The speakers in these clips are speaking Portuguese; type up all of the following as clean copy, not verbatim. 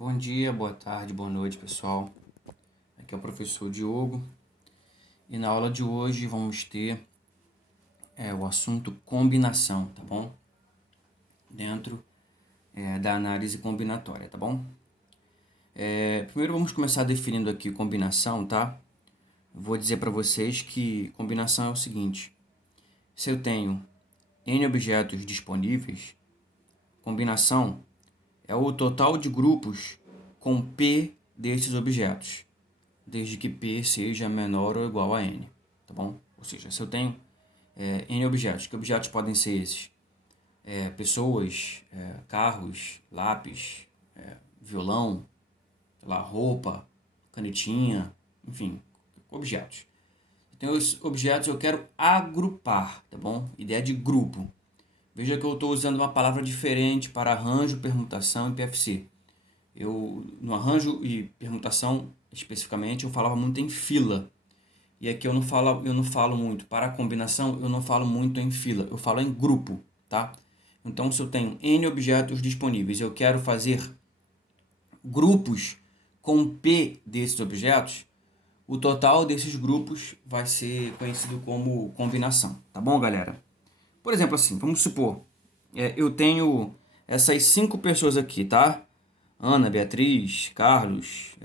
Bom dia, boa tarde, boa noite, pessoal. Aqui é o professor Diogo e na aula de hoje vamos ter o assunto combinação, tá bom? Dentro da análise combinatória, tá bom? Primeiro vamos começar definindo aqui combinação, tá? Vou dizer para vocês que combinação é o seguinte: se eu tenho N objetos disponíveis, combinação é o total de grupos com P desses objetos, desde que P seja menor ou igual a N, tá bom? Ou seja, se eu tenho N objetos, que objetos podem ser esses? Pessoas, carros, lápis, violão, sei lá, roupa, canetinha, enfim, objetos. Eu tenho os objetos, eu quero agrupar, tá bom? Ideia de grupo. Veja que eu estou usando uma palavra diferente para arranjo, permutação e PFC. No arranjo e permutação, especificamente, eu falava muito em fila. E aqui eu não falo muito. Para a combinação, eu não falo muito em fila. Eu falo em grupo, tá? Então, se eu tenho N objetos disponíveis, eu quero fazer grupos com P desses objetos, o total desses grupos vai ser conhecido como combinação. Tá bom, galera? Por exemplo, assim, vamos supor, eu tenho essas 5 pessoas aqui, tá? Ana, Beatriz, Carlos,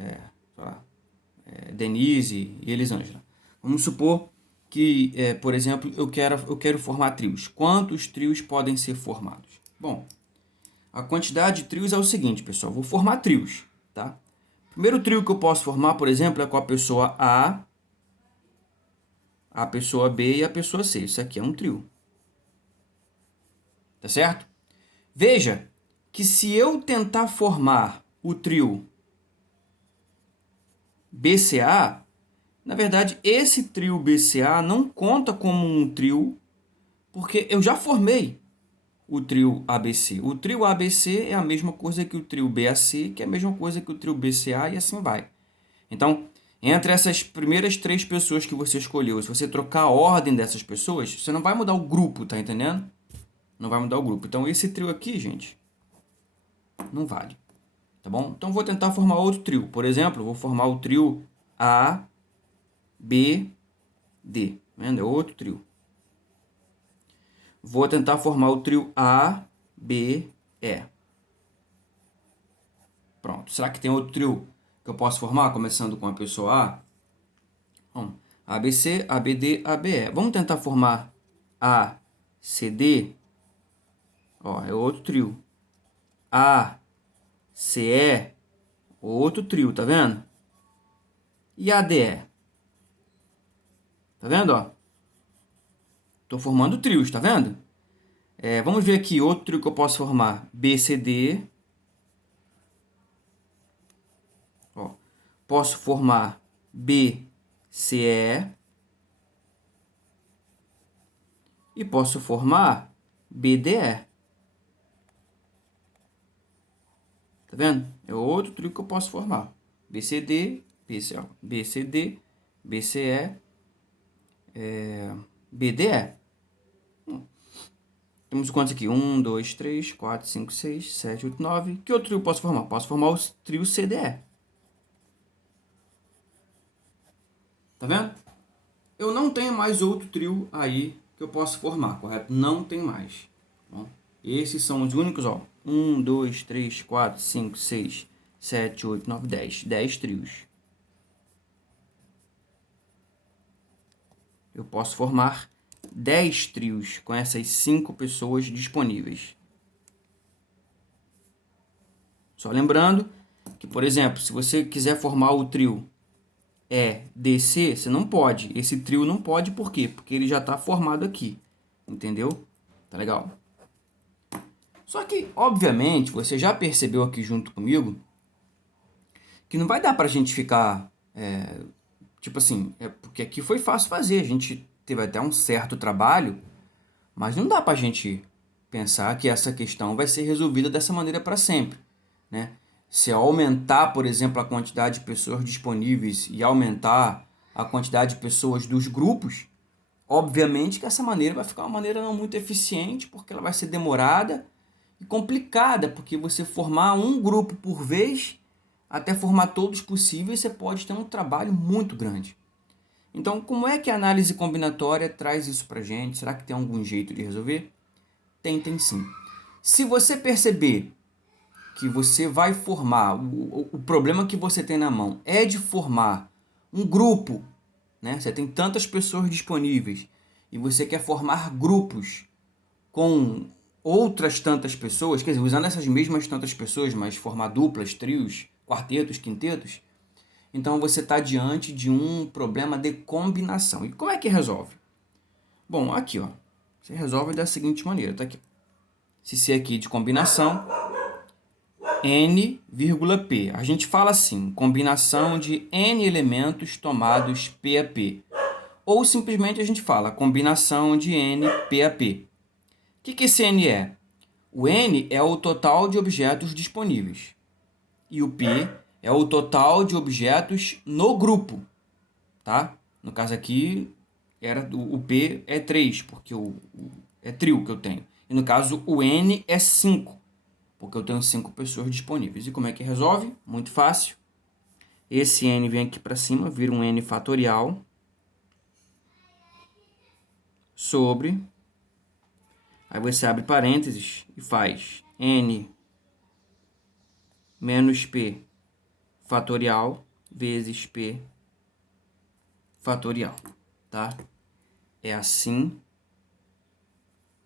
Denise e Elisângela. Vamos supor que, por exemplo, eu quero formar trios. Quantos trios podem ser formados? Bom, a quantidade de trios é o seguinte, pessoal. Vou formar trios, tá? O primeiro trio que eu posso formar, por exemplo, é com a pessoa a pessoa B e a pessoa C. Isso aqui é um trio. Tá certo? Veja que se eu tentar formar o trio BCA, na verdade, esse trio BCA não conta como um trio, porque eu já formei o trio ABC. O trio ABC é a mesma coisa que o trio BAC, que é a mesma coisa que o trio BCA e assim vai. Então, entre essas primeiras 3 pessoas que você escolheu, se você trocar a ordem dessas pessoas, você não vai mudar o grupo, tá entendendo? Não vai mudar o grupo. Então, esse trio aqui, gente, não vale. Tá bom? Então, vou tentar formar outro trio. Por exemplo, vou formar o trio A, B, D. Tá vendo? É outro trio. Vou tentar formar o trio A, B, E. Pronto. Será que tem outro trio que eu posso formar, começando com a pessoa A? Bom, ABC, ABD, ABE. Vamos tentar formar A, CD. Ó, é outro trio. A, CE, outro trio, tá vendo? E ADE. Tá vendo, ó? Tô formando trios, tá vendo? Vamos ver aqui outro trio que eu posso formar. BCD. Ó, posso formar BCE. E posso formar BDE. Tá vendo? É outro trio que eu posso formar. BCD, BCD, BCE, BDE. Temos quantos aqui? 1, 2, 3, 4, 5, 6, 7, 8, 9. Que outro trio eu posso formar? Posso formar o trio CDE. Tá vendo? Eu não tenho mais outro trio aí que eu posso formar, correto? Não tem mais. Bom, esses são os únicos, ó. 1, 2, 3, 4, 5, 6, 7, 8, 9, 10. 10 trios. Eu posso formar 10 trios com essas 5 pessoas disponíveis. Só lembrando que, por exemplo, se você quiser formar o trio EDC, você não pode. Esse trio não pode, por quê? Porque ele já está formado aqui. Entendeu? Tá legal? Só que, obviamente, você já percebeu aqui junto comigo que não vai dar pra gente ficar, tipo assim, porque aqui foi fácil fazer, a gente teve até um certo trabalho, mas não dá pra gente pensar que essa questão vai ser resolvida dessa maneira para sempre, né? Se eu aumentar, por exemplo, a quantidade de pessoas disponíveis e aumentar a quantidade de pessoas dos grupos, obviamente que essa maneira vai ficar uma maneira não muito eficiente, porque ela vai ser demorada e complicada, porque você formar um grupo por vez até formar todos possíveis, você pode ter um trabalho muito grande. Então, como é que a análise combinatória traz isso para a gente? Será que tem algum jeito de resolver? Tem sim. Se você perceber que você vai formar, o problema que você tem na mão é de formar um grupo, né? Você tem tantas pessoas disponíveis e você quer formar grupos com outras tantas pessoas, quer dizer, usando essas mesmas tantas pessoas, mas formar duplas, trios, quartetos, quintetos, então você está diante de um problema de combinação. E como é que resolve? Bom, aqui, ó, você resolve da seguinte maneira, tá aqui. Se C aqui de combinação, N, P. A gente fala assim, combinação de N elementos tomados P a P. Ou simplesmente a gente fala combinação de N, P a P. O que esse N é? O N é o total de objetos disponíveis. E o P é o total de objetos no grupo. Tá? No caso aqui, o P é 3, porque é trio que eu tenho. E no caso, o N é 5, porque eu tenho 5 pessoas disponíveis. E como é que resolve? Muito fácil. Esse N vem aqui para cima, vira um N fatorial sobre... Aí você abre parênteses e faz N menos P fatorial vezes P fatorial, tá? É assim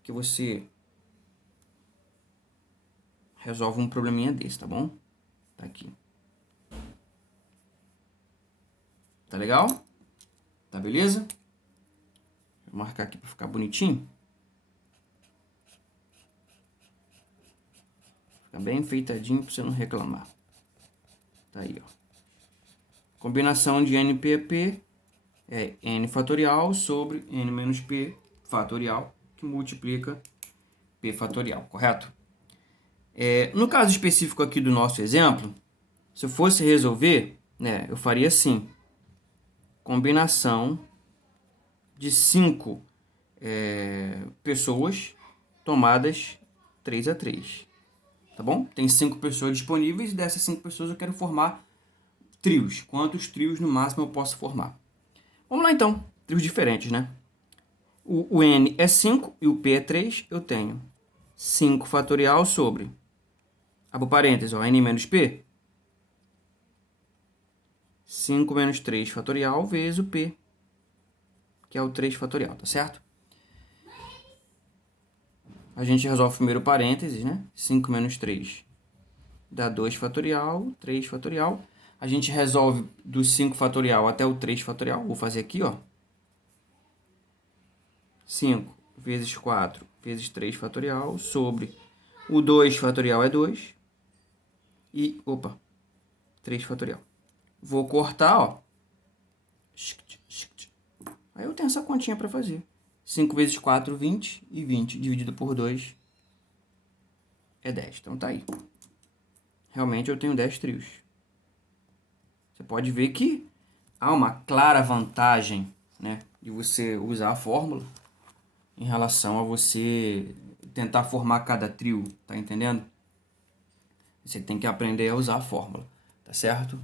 que você resolve um probleminha desse, tá bom? Tá aqui. Tá legal? Tá beleza? Vou marcar aqui para ficar bonitinho. Fica bem enfeitadinho para você não reclamar. Tá aí, ó. Combinação de NPP é N fatorial sobre N menos P fatorial, que multiplica P fatorial, correto? No caso específico aqui do nosso exemplo, se eu fosse resolver, né, eu faria assim. Combinação de 5 pessoas tomadas 3 a 3. Tá bom? Tem 5 pessoas disponíveis e dessas 5 pessoas eu quero formar trios. Quantos trios no máximo eu posso formar? Vamos lá então. Trios diferentes, né? O N é 5 e o P é 3. Eu tenho 5 fatorial sobre, abro parênteses, ó, N menos P. 5 menos 3 fatorial vezes o P, que é o 3 fatorial, tá certo? A gente resolve primeiro parênteses, né? 5 menos 3 dá 2 fatorial, 3 fatorial. A gente resolve do 5 fatorial até o 3 fatorial. Vou fazer aqui, ó. 5 vezes 4 vezes 3 fatorial sobre o 2 fatorial é 2 e, 3 fatorial. Vou cortar, ó. Aí eu tenho essa continha para fazer. 5 vezes 4, 20. E 20 dividido por 2 é 10. Então tá aí. Realmente eu tenho 10 trios. Você pode ver que há uma clara vantagem, né, de você usar a fórmula em relação a você tentar formar cada trio, tá entendendo? Você tem que aprender a usar a fórmula, tá certo?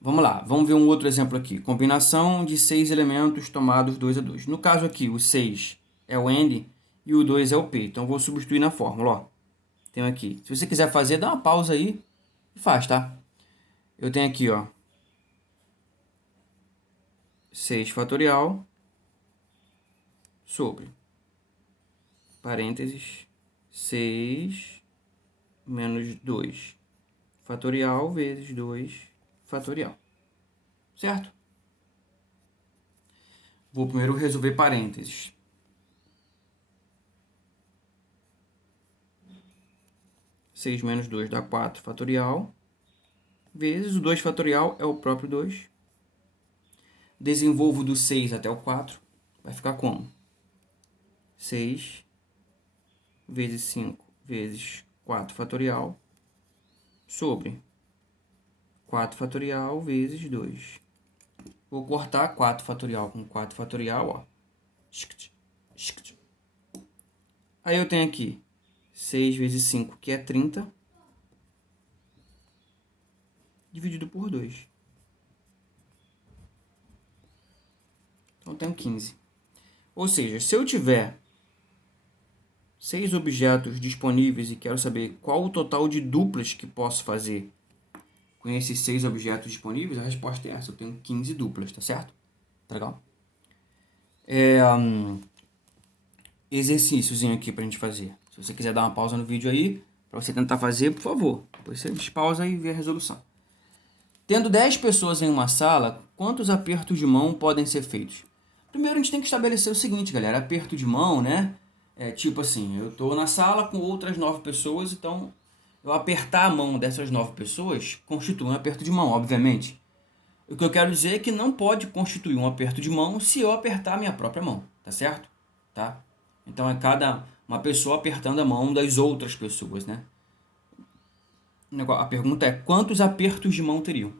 Vamos lá, vamos ver um outro exemplo aqui. Combinação de 6 elementos tomados 2 a 2. No caso aqui, o 6 é o N e o 2 é o P. Então, eu vou substituir na fórmula, ó. Tenho aqui. Se você quiser fazer, dá uma pausa aí e faz, tá? Eu tenho aqui, ó, 6 fatorial sobre, parênteses, 6 menos 2 fatorial vezes 2 fatorial. Certo? Vou primeiro resolver parênteses. 6 menos 2 dá 4 fatorial, vezes o 2 fatorial é o próprio 2. Desenvolvo do 6 até o 4. Vai ficar como? 6 vezes 5 vezes 4 fatorial sobre 4 fatorial vezes 2. Vou cortar 4 fatorial com 4 fatorial, ó. Aí eu tenho aqui 6 vezes 5, que é 30, dividido por 2. Então, eu tenho 15. Ou seja, se eu tiver 6 objetos disponíveis e quero saber qual o total de duplas que posso fazer com esses 6 objetos disponíveis, a resposta é essa. Eu tenho 15 duplas, tá certo? Tá legal? Exercíciozinho aqui pra gente fazer. Se você quiser dar uma pausa no vídeo aí, pra você tentar fazer, por favor. Depois você despausa e vê a resolução. Tendo 10 pessoas em uma sala, quantos apertos de mão podem ser feitos? Primeiro a gente tem que estabelecer o seguinte, galera. Aperto de mão, né? É tipo assim, eu tô na sala com outras 9 pessoas, então eu apertar a mão dessas 9 pessoas constitui um aperto de mão, obviamente. O que eu quero dizer é que não pode constituir um aperto de mão se eu apertar a minha própria mão, tá certo? Tá? Então é cada uma pessoa apertando a mão das outras pessoas, né? A pergunta é, quantos apertos de mão teriam?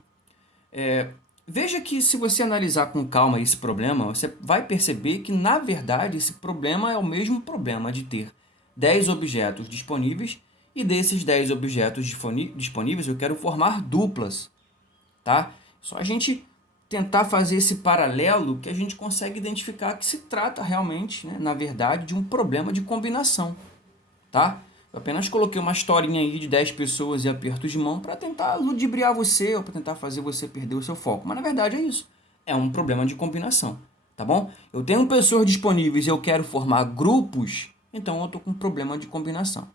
Veja que se você analisar com calma esse problema, você vai perceber que, na verdade, esse problema é o mesmo problema de ter 10 objetos disponíveis e desses 10 objetos disponíveis eu quero formar duplas, tá? Só a gente tentar fazer esse paralelo que a gente consegue identificar que se trata realmente, né, na verdade, de um problema de combinação, tá? Eu apenas coloquei uma historinha aí de 10 pessoas e apertos de mão para tentar ludibriar você ou para tentar fazer você perder o seu foco. Mas na verdade é isso. É um problema de combinação, tá bom? Eu tenho pessoas disponíveis e eu quero formar grupos, então eu estou com um problema de combinação.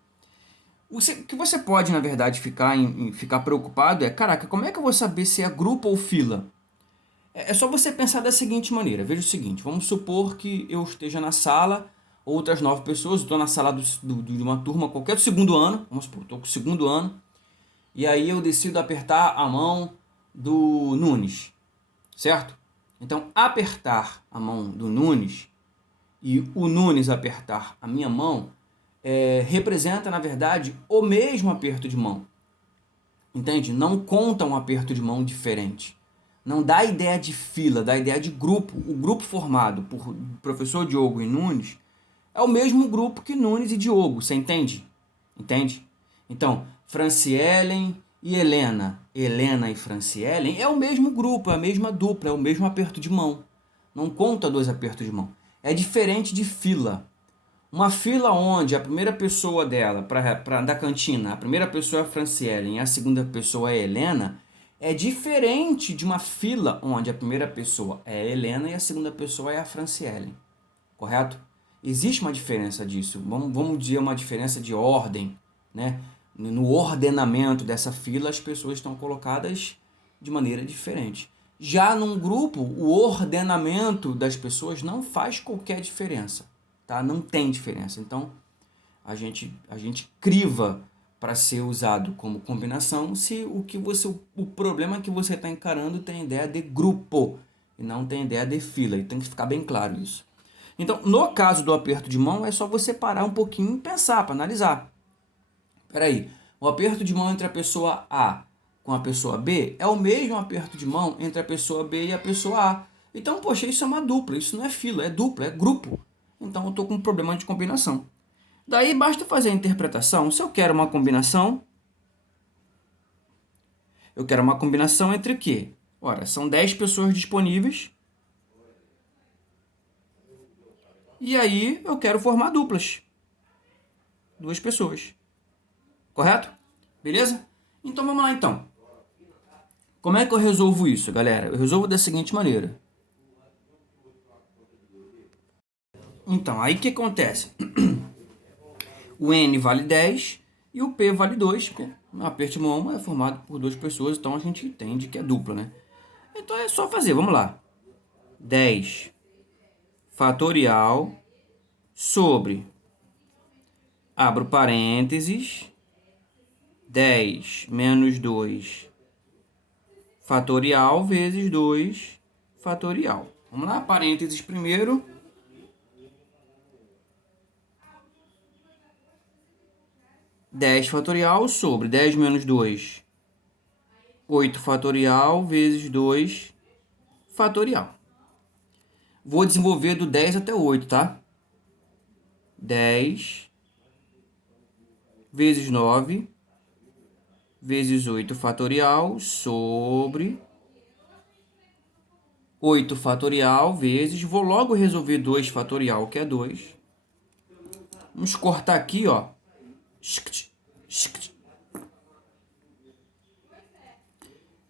O que você pode, na verdade, ficar preocupado é, caraca, como é que eu vou saber se é grupo ou fila? É só você pensar da seguinte maneira. Veja o seguinte, vamos supor que eu esteja na sala, outras 9 pessoas, estou na sala de uma turma qualquer do segundo ano, vamos supor, estou com o segundo ano, e aí eu decido apertar a mão do Nunes, certo? Então, apertar a mão do Nunes e o Nunes apertar a minha mão representa, na verdade, o mesmo aperto de mão. Entende? Não conta um aperto de mão diferente. Não dá ideia de fila, dá ideia de grupo. O grupo formado por professor Diogo e Nunes é o mesmo grupo que Nunes e Diogo, você entende? Entende? Então, Francielen e Helena, Helena e Francielen é o mesmo grupo, é a mesma dupla, é o mesmo aperto de mão. Não conta 2 apertos de mão. É diferente de fila. Uma fila onde a primeira pessoa dela, da cantina, a primeira pessoa é a Franciele e a segunda pessoa é a Helena, é diferente de uma fila onde a primeira pessoa é a Helena e a segunda pessoa é a Franciele. Correto? Existe uma diferença disso. Vamos dizer uma diferença de ordem, né? No ordenamento dessa fila, as pessoas estão colocadas de maneira diferente. Já num grupo, o ordenamento das pessoas não faz qualquer diferença. Tá? Não tem diferença. Então, a gente criva para ser usado como combinação se o problema que você está encarando tem ideia de grupo e não tem ideia de fila. E tem que ficar bem claro isso. Então, no caso do aperto de mão, é só você parar um pouquinho e pensar, para analisar. Espera aí, o aperto de mão entre a pessoa A com a pessoa B é o mesmo aperto de mão entre a pessoa B e a pessoa A. Então, poxa, isso é uma dupla, isso não é fila, é dupla, é grupo. Então, eu estou com um problema de combinação. Daí, basta fazer a interpretação. Se eu quero uma combinação, eu quero uma combinação entre o quê? Ora, são 10 pessoas disponíveis. E aí, eu quero formar duplas. 2 pessoas. Correto? Beleza? Então, vamos lá, então. Como é que eu resolvo isso, galera? Eu resolvo da seguinte maneira. Então, aí o que acontece? O N vale 10 e o P vale 2, porque o aperto de mão é formado por 2 pessoas, então a gente entende que é dupla, né? Então é só fazer, vamos lá. 10 fatorial sobre, abro parênteses, 10 menos 2 fatorial vezes 2 fatorial. Vamos lá, parênteses primeiro. 10 fatorial sobre 10 menos 2, 8 fatorial vezes 2 fatorial. Vou desenvolver do 10 até 8, tá? 10 vezes 9 vezes 8 fatorial sobre 8 fatorial vezes... Vou logo resolver 2 fatorial, que é 2. Vamos cortar aqui, ó.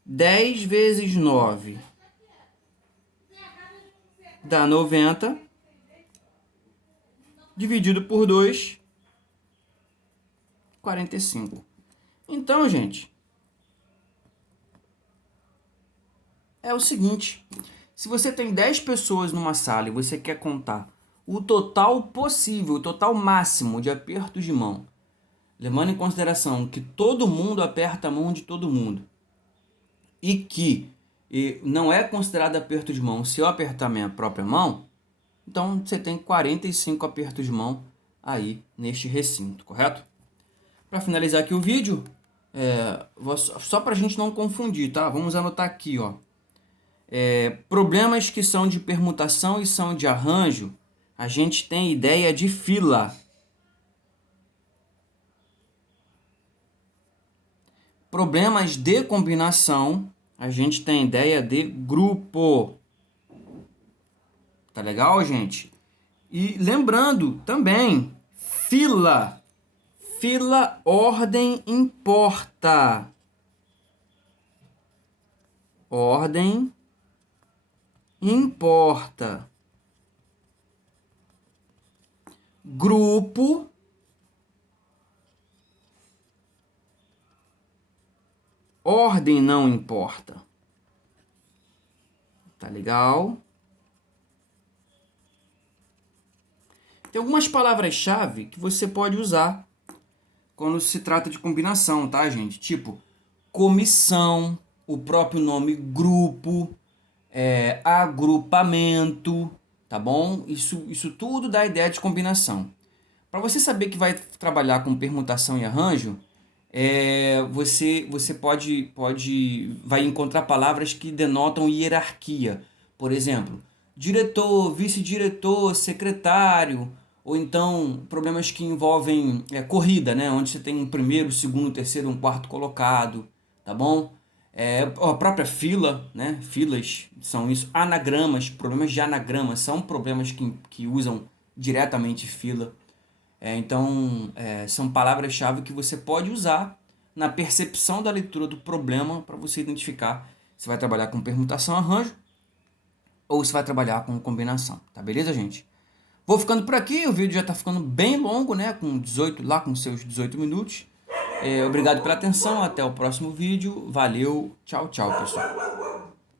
10 vezes 9 dá 90. Dividido por 2, 45. Então, gente, é o seguinte. Se você tem 10 pessoas numa sala e você quer contar o total possível, o total máximo de apertos de mão, levando em consideração que todo mundo aperta a mão de todo mundo, e que não é considerado aperto de mão se eu apertar minha própria mão, então você tem 45 apertos de mão aí neste recinto, correto? Para finalizar aqui o vídeo, só para a gente não confundir, tá? Vamos anotar aqui, ó. Problemas que são de permutação e são de arranjo, a gente tem ideia de fila. Problemas de combinação, a gente tem ideia de grupo. Tá legal, gente? E lembrando também, fila. Fila, ordem importa. Ordem importa. Grupo, ordem não importa. Tá legal? Tem algumas palavras-chave que você pode usar quando se trata de combinação, tá, gente? Tipo, comissão, o próprio nome grupo, agrupamento, tá bom? Isso tudo dá ideia de combinação. Para você saber que vai trabalhar com permutação e arranjo, você vai encontrar palavras que denotam hierarquia. Por exemplo, diretor, vice-diretor, secretário, ou então problemas que envolvem corrida, né? Onde você tem um primeiro, segundo, terceiro, um quarto colocado, tá bom? A própria fila, né? Filas são isso. Anagramas, problemas de anagrama são problemas que usam diretamente fila. Então, são palavras-chave que você pode usar na percepção da leitura do problema para você identificar se vai trabalhar com permutação, arranjo ou se vai trabalhar com combinação. Tá beleza, gente? Vou ficando por aqui, o vídeo já está ficando bem longo, né? Com seus 18 minutos. Obrigado pela atenção, até o próximo vídeo. Valeu, tchau, tchau, pessoal.